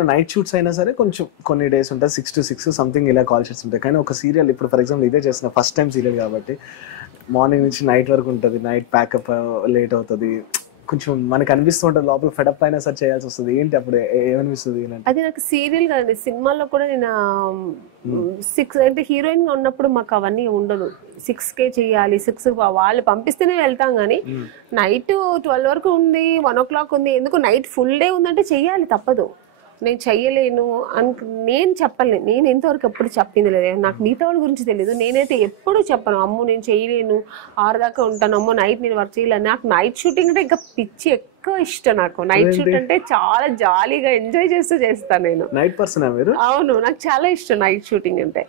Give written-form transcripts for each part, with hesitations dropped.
Night shoots అయినా సరే కొంచెం కొన్ని డేస్ ఉంటాయి 6 to 6 సంథింగ్ ఇలా కాల్ షీట్స్ ఉంటాయి. కానీ ఒక సీరియల్ ఇప్పుడు ఫర్ ఎగ్జాంపుల్ ఇదే చేసిన ఫస్ట్ టైం సీరియల్ కాబట్టి మార్నింగ్ నుంచి నైట్ వరకు ఉంటుంది. నైట్ ప్యాకప్ లేట్ అవుతుంది. కొంచెం మనకు అనిపిస్తూ ఉంటుంది లోపల ఫెడప్ అయినా సరే చేయాల్సి వస్తుంది. ఏంటి అప్పుడు ఏమనిపిస్తుంది? అది నాకు సీరియల్ కాదండి, సినిమాల్లో కూడా నేను 6 అంటే హీరోయిన్ గా ఉన్నప్పుడు మాకు అవన్నీ ఉండదు. 6కే చెయ్యాలి, 6 వాళ్ళు పంపిస్తేనే వెళ్తాం. కానీ నైట్ 12 వరకు ఉంది, 1 o'clock ఉంది, ఎందుకు నైట్ ఫుల్ డే ఉందంటే చెయ్యాలి, తప్పదు. నేను చెయ్యలేను నేను చెప్పలేను. నేను ఎంతవరకు ఎప్పుడు చెప్పింది లేదు. నాకు మిగతా వాళ్ళ గురించి తెలియదు. నేనైతే ఎప్పుడు చెప్పను, అమ్మో నేను చేయలేను, 6 దాకా ఉంటాను, అమ్మో నైట్ నేను వర్క్ చేయలేను. నాకు నైట్ షూటింగ్ అంటే ఇంకా పిచ్చి, ఎక్కువ ఇష్టం నాకు. నైట్ షూట్ అంటే చాలా జాలీగా ఎంజాయ్ చేస్తూ చేస్తాను నేను. నైట్ పర్సన్ మీరు? అవును, నాకు చాలా ఇష్టం నైట్ షూటింగ్ అంటే.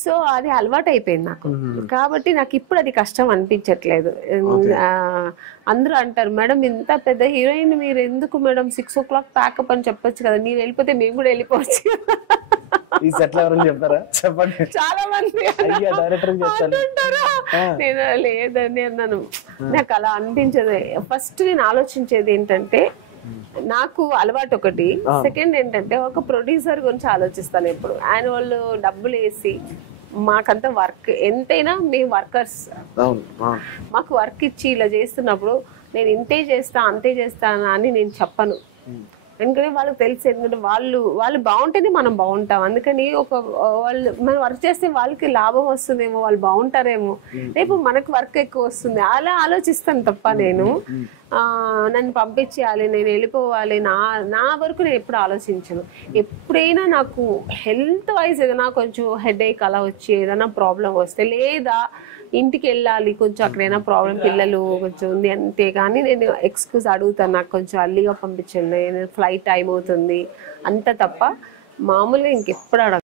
సో అది అలవాటు అయిపోయింది నాకు. కాబట్టి నాకు ఇప్పుడు అది కష్టం అనిపించట్లేదు. అందరూ అంటారు, మేడం ఇంత పెద్ద హీరోయిన్ మీరు ఎందుకు మేడం 6 o'clock ప్యాకప్ అని చెప్పొచ్చు కదా, మీరు వెళ్ళిపోతే మేము కూడా వెళ్ళిపోవచ్చు. ఈ సెటిల్ ఎవరని చెప్తారా? చెప్పండి. చాలా మంది అంటుంటారు. నేను లేదని అన్నాను. నాకు అలా అనిపించదు. ఫస్ట్ నేను ఆలోచించేది ఏంటంటే, నాకు అలవాటు ఒకటి. సెకండ్ ఏంటంటే, ఒక ప్రొడ్యూసర్ గురించి ఆలోచిస్తాను ఎప్పుడు. ఆయన వాళ్ళు డబ్బులు వేసి మాకంతా వర్క్, ఎంతైనా మేము వర్కర్స్, మాకు వర్క్ ఇచ్చి ఇలా చేస్తున్నప్పుడు నేను ఇంతే చేస్తా అంతే చేస్తాను అని నేను చెప్పను. ఎందుకంటే వాళ్ళకి తెలుసు, ఎందుకంటే వాళ్ళు బాగుంటేనే మనం బాగుంటాం. అందుకని వాళ్ళు మనం వర్క్ చేస్తే వాళ్ళకి లాభం వస్తుందేమో, వాళ్ళు బాగుంటారేమో, రేపు మనకు వర్క్ ఎక్కువ వస్తుంది, అలా ఆలోచిస్తాను తప్ప నేను నన్ను పంపించేయాలి, నేను వెళ్ళిపోవాలి, నా వరకు నేను ఎప్పుడు ఆలోచించను. ఎప్పుడైనా నాకు హెల్త్ వైజ్ ఏదైనా కొంచెం హెడేక్ అలా వచ్చి ఏదైనా ప్రాబ్లం వస్తే, లేదా ఇంటికి వెళ్ళాలి కొంచెం అక్కడైనా ప్రాబ్లం, పిల్లలు కొంచెం ఉంది అంతే, కానీ నేను ఎక్స్క్యూజ్ అడుగుతాను, నాకు కొంచెం అర్లీగా పంపించండి, ఫ్లైట్ టైం అవుతుంది అంత తప్ప మామూలుగా ఇంకెప్పుడు అడగ